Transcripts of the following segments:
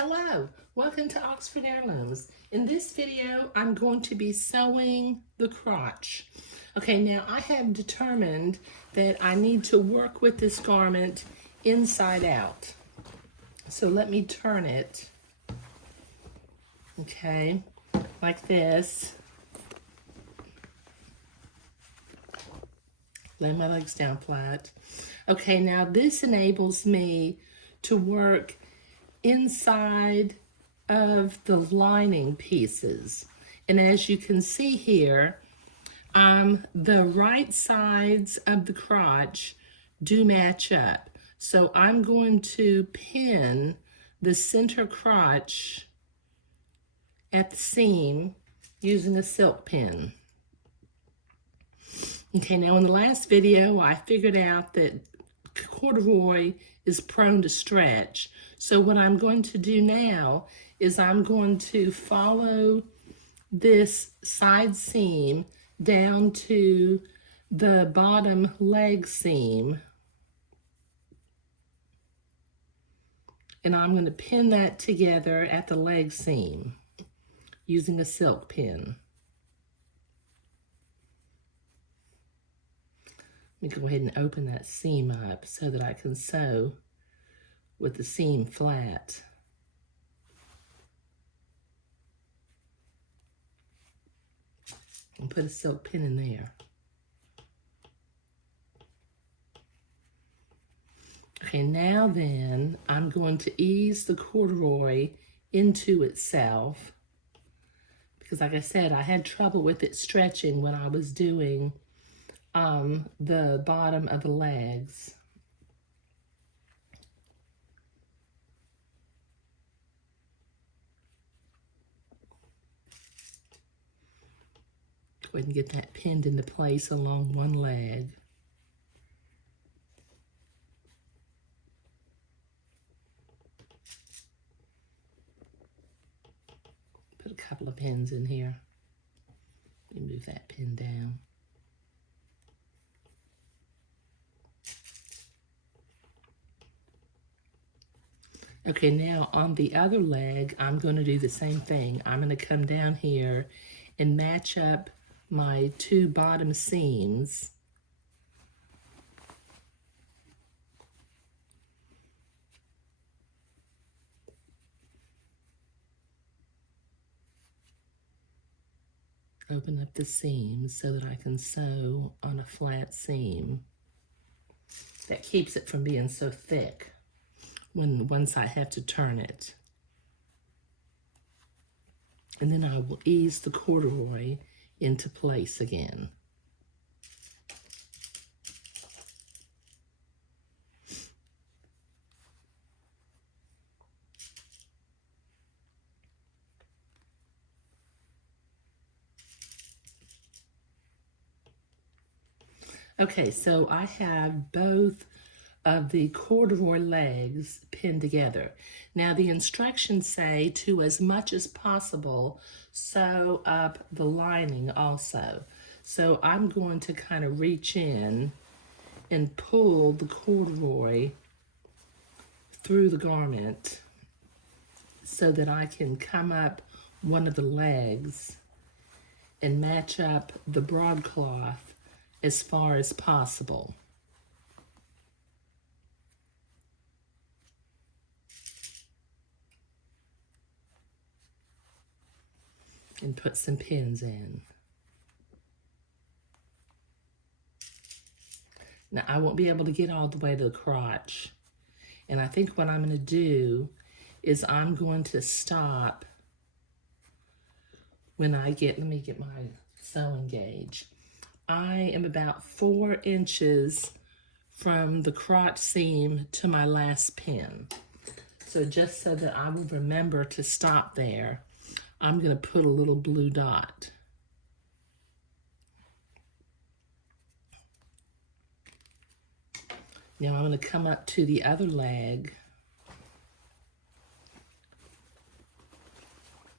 Hello, welcome to Oxford Heirlooms. In this video, I'm going to be sewing the crotch. Okay, now I have determined that I need to work with this garment inside out. So let me turn it, okay, like this. Lay my legs down flat. Okay, now this enables me to work inside of the lining pieces. And as you can see here, the right sides of the crotch do match up. So I'm going to pin the center crotch at the seam using a silk pin. Okay, now in the last video, I figured out that corduroy is prone to stretch. So what I'm going to do now is I'm going to follow this side seam down to the bottom leg seam. And I'm going to pin that together at the leg seam using a silk pin. Let me go ahead and open that seam up so that I can sew with the seam flat. And put a silk pin in there. Okay, now then, I'm going to ease the corduroy into itself because, like I said, I had trouble with it stretching when I was doing the bottom of the legs. Go ahead and get that pinned into place along one leg. Put a couple of pins in here. Let me move that pin down. Okay, now on the other leg, I'm going to do the same thing. I'm going to come down here and match up my two bottom seams. Open up the seams so that I can sew on a flat seam. That keeps it from being so thick once I have to turn it. And then I will ease the corduroy into place again. Okay, so I have both of the corduroy legs pinned together. Now the instructions say to, as much as possible, sew up the lining also. So I'm going to kind of reach in and pull the corduroy through the garment so that I can come up one of the legs and match up the broadcloth as far as possible. And put some pins in. Now I won't be able to get all the way to the crotch. And I think what I'm going to do is I'm going to stop when I get, let me get my sewing gauge. I am about 4 inches from the crotch seam to my last pin. So just so that I will remember to stop there, I'm going to put a little blue dot. Now I'm going to come up to the other leg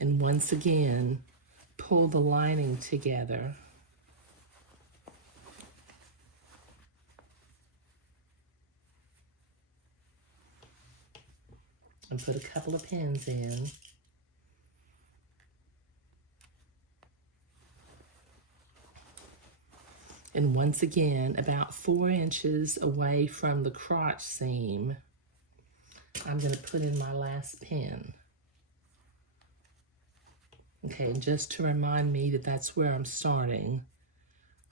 and once again pull the lining together. and put a couple of pins in. And once again, about 4 inches away from the crotch seam, I'm going to put in my last pin. Okay, and just to remind me that that's where I'm starting,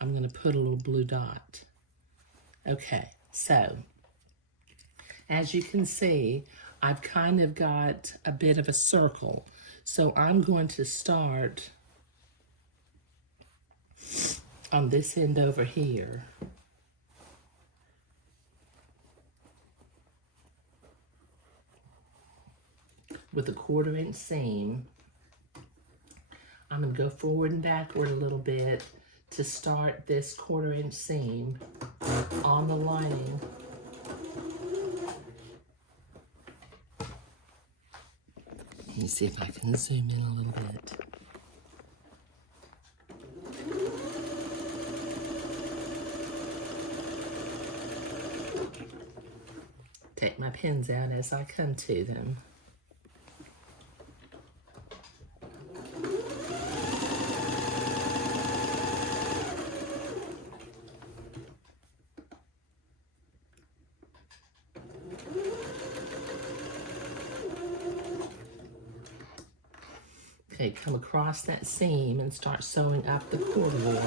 I'm going to put a little blue dot. Okay, so as you can see, I've kind of got a bit of a circle. So I'm going to start on this end over here. With a 1/4 inch seam. I'm going to go forward and backward a little bit to start this 1/4 inch seam on the lining. Let me see if I can zoom in a little bit. Take my pins out as I come to them. Okay, come across that seam and start sewing up the corduroy.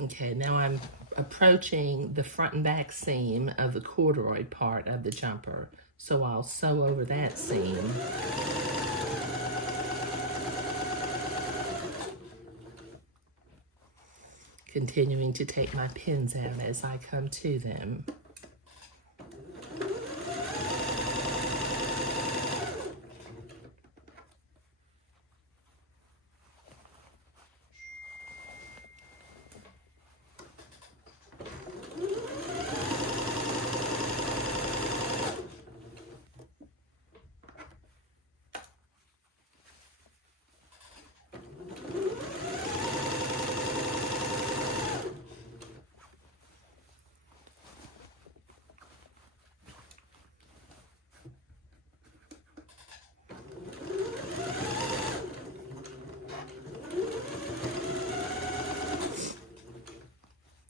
Okay, now I'm approaching the front and back seam of the corduroy part of the jumper. So I'll sew over that seam. Continuing to take my pins out as I come to them.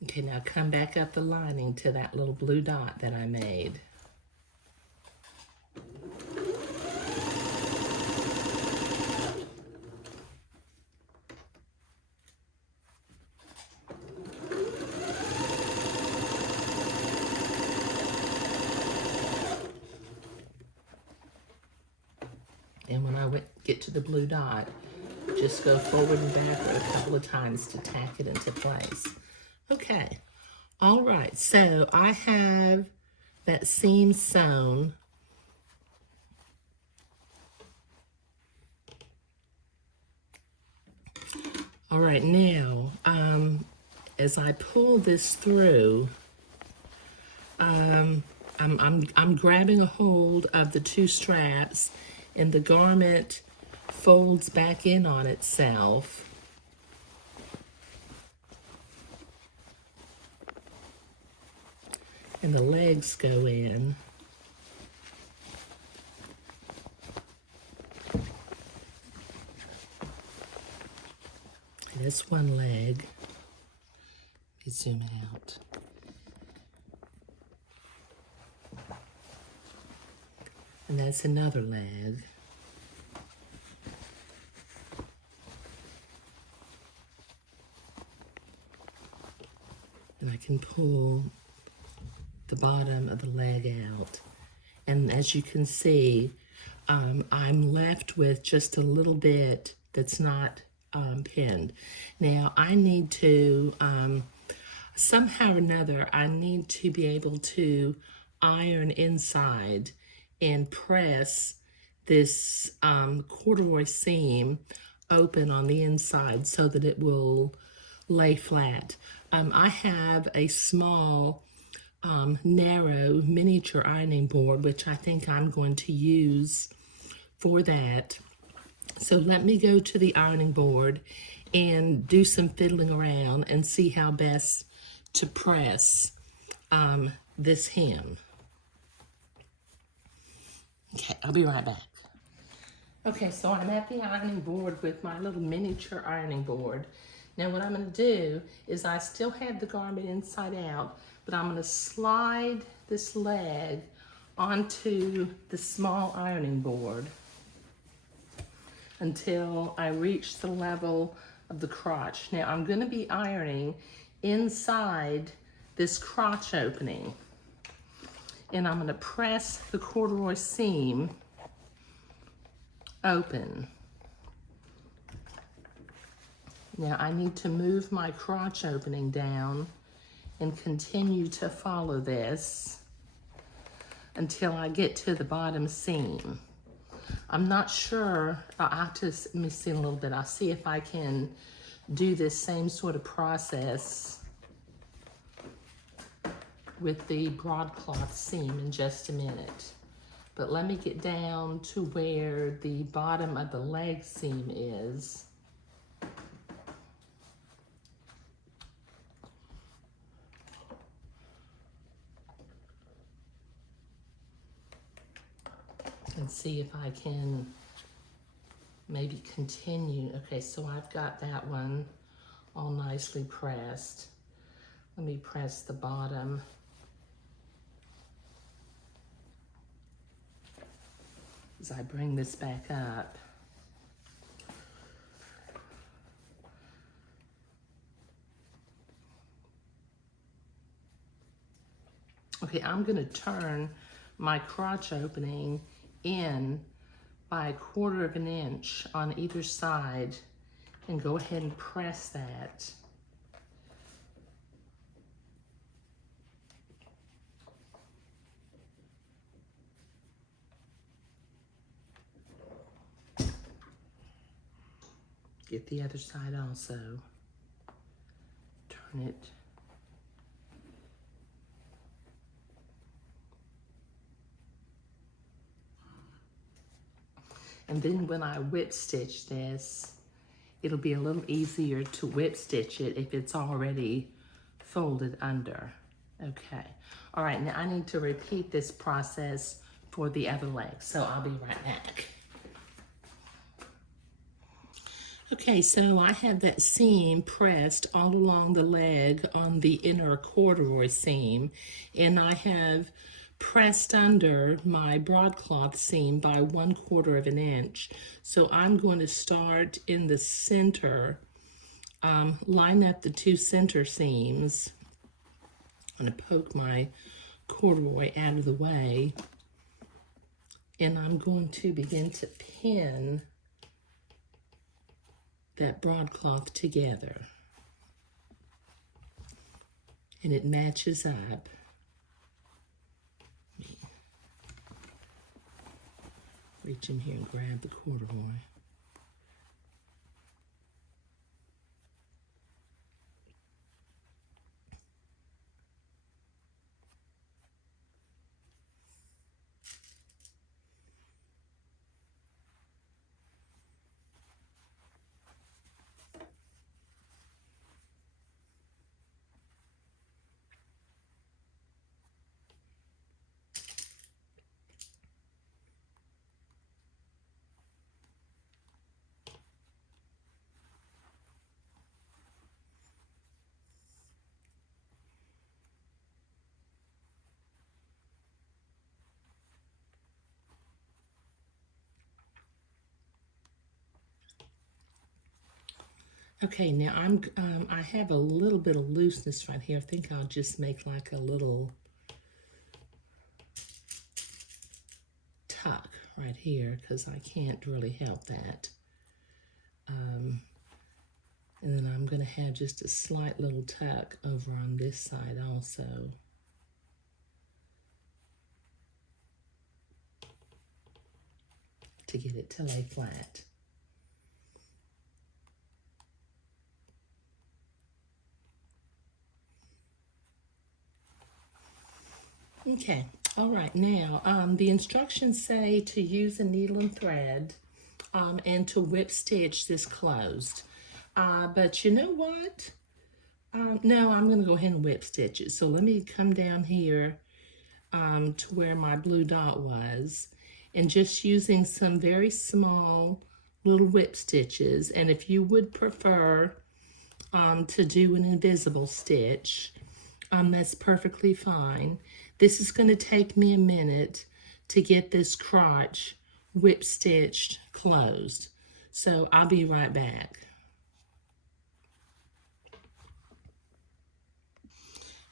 Okay, now come back up the lining to that little blue dot that I made. And when I get to the blue dot, just go forward and backward a couple of times to tack it into place. Okay, all right, so I have that seam sewn. All right, now, as I pull this through, I'm grabbing a hold of the 2 straps, and the garment folds back in on itself. And the legs go in. That's one leg. Let me zoom out. And that's another leg. And I can pull the bottom of the leg out. And as you can see, I'm left with just a little bit that's not pinned. Now I need to somehow or another, I need to be able to iron inside and press this corduroy seam open on the inside so that it will lay flat. I have a small, narrow miniature ironing board, which I think I'm going to use for that. So let me go to the ironing board and do some fiddling around and see how best to press this hem. Okay, I'll be right back. Okay, so I'm at the ironing board with my little miniature ironing board. Now what I'm going to do is I still have the garment inside out, but I'm going to slide this leg onto the small ironing board until I reach the level of the crotch. Now I'm going to be ironing inside this crotch opening, and I'm going to press the corduroy seam open. Now I need to move my crotch opening down and continue to follow this until I get to the bottom seam. I'm not sure, let me see a little bit. I'll see if I can do this same sort of process with the broadcloth seam in just a minute. But let me get down to where the bottom of the leg seam is. And see if I can maybe continue. Okay, so I've got that one all nicely pressed. Let me press the bottom. As I bring this back up. Okay, I'm gonna turn my crotch opening in by 1/4 of an inch on either side and go ahead and press that. Get the other side also. Turn it. And then when I whip stitch this, it'll be a little easier to whip stitch it if it's already folded under. Okay. All right, now I need to repeat this process for the other leg, so I'll be right back. Okay, so I have that seam pressed all along the leg on the inner corduroy seam, and I have pressed under my broadcloth seam by 1/4 of an inch. So I'm going to start in the center, line up the two center seams. I'm going to poke my corduroy out of the way, and I'm going to begin to pin that broadcloth together, and it matches up. Reach in here and grab the corduroy. Okay, now I have a little bit of looseness right here. I think I'll just make like a little tuck right here because I can't really help that. And then I'm going to have just a slight little tuck over on this side also. To get it to lay flat. Okay, all right, now the instructions say to use a needle and thread and to whip stitch this closed. But you know what? No, I'm going to go ahead and whip stitch it. So let me come down here to where my blue dot was, and just using some very small little whip stitches. And if you would prefer to do an invisible stitch, that's perfectly fine. This is going to take me a minute to get this crotch whip stitched closed. So I'll be right back.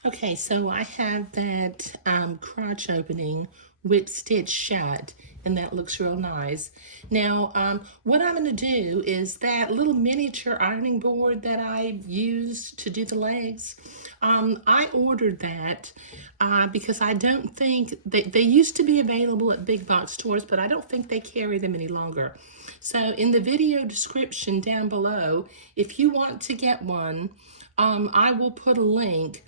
Okay, so I have that crotch opening whip stitch shut, and that looks real nice. Now, what I'm going to do is that little miniature ironing board that I used to do the legs, I ordered that because I don't think, they used to be available at big box stores, but I don't think they carry them any longer. So in the video description down below, if you want to get one, I will put a link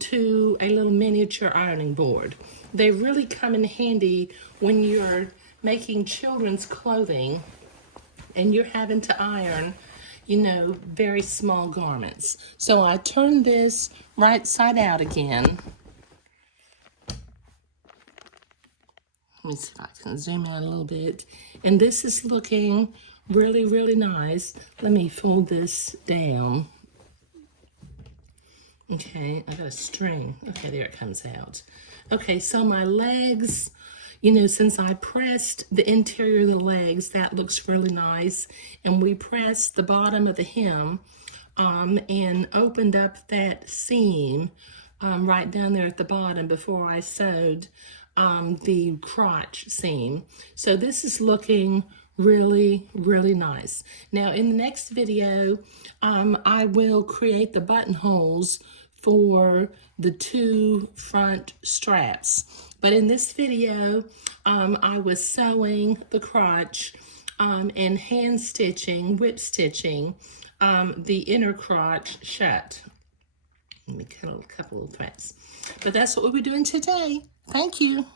to a little miniature ironing board. They really come in handy when you're making children's clothing and you're having to iron, you know, very small garments. So I turn this right side out again. Let me see if I can zoom out a little bit. And this is looking really, really nice. Let me fold this down. Okay, I got a string. Okay, there it comes out. Okay, so my legs, you know, since I pressed the interior of the legs, that looks really nice. And we pressed the bottom of the hem and opened up that seam right down there at the bottom before I sewed the crotch seam. So this is looking really, really nice. Now in the next video, I will create the buttonholes for the two front straps. But in this video, I was sewing the crotch and hand stitching, whip stitching the inner crotch shut. Let me cut a couple of threads. But that's what we'll be doing today. Thank you.